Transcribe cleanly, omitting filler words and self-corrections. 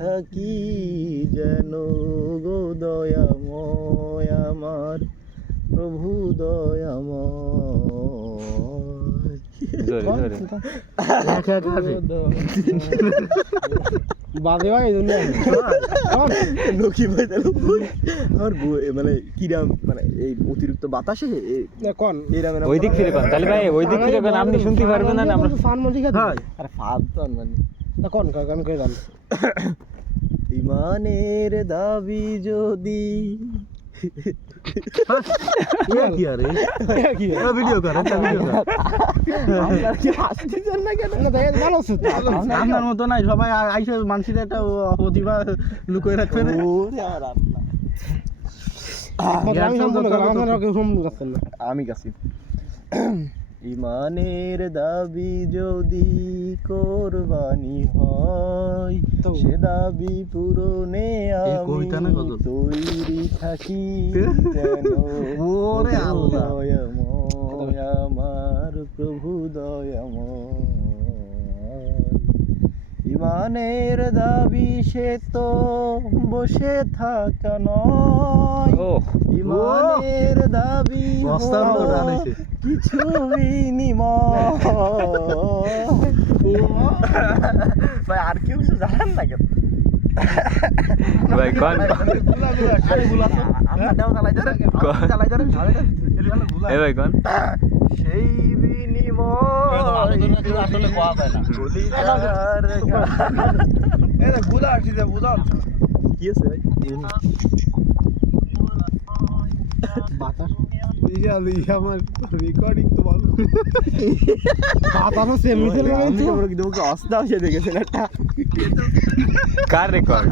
থাকি যেন গো দয়াময় আমার প্রভু দয়াময়। বাদে ভাই আমার মানে কিরাম মানে এই অতিরিক্ত বাতাসে কোন ওই দিক ফিরে কোন তাহলে ভাই ওই দিক ফিরে কোন আপনি শুনতে পারবেন না আমরা আরে ফাদ তো মানে কোন গান কই গান ইমানের দাবি যদি কি আরে কি ভিডিও কর একটা ভিডিও কর আপনারা কি হাসতেছেন না কেন? না দেখেন ভালো আছে আপনার মতো নাই সবাই আইসে মানুষের একটা প্রতিভা লুকিয়ে রাখছে না ওরে আমার আল্লাহ। আমি কাছি ইমানের দাবি যদি কোরবানি হয় সে দাবি পূরণে আমি তৈরি থাকি যেন দয়াময় আমার প্রভু দয়াময়। ইমানের দাবি সে তো বসে থাকা নয়, ইমানের দাবি হলো কিছু বিনিময়। ভাই আর কেউ কিছু জানেন না কেন ভাই কোন এ ভাই কোন সেই বিনিময় আসলে পাওয়া যায় না কি আছে ভাই বাতাস আমার রেকর্ডিং তো ভালো বাতাসও সেম মিশে আমি তো অস্তা দেখেছেন একটা কার রেকর্ড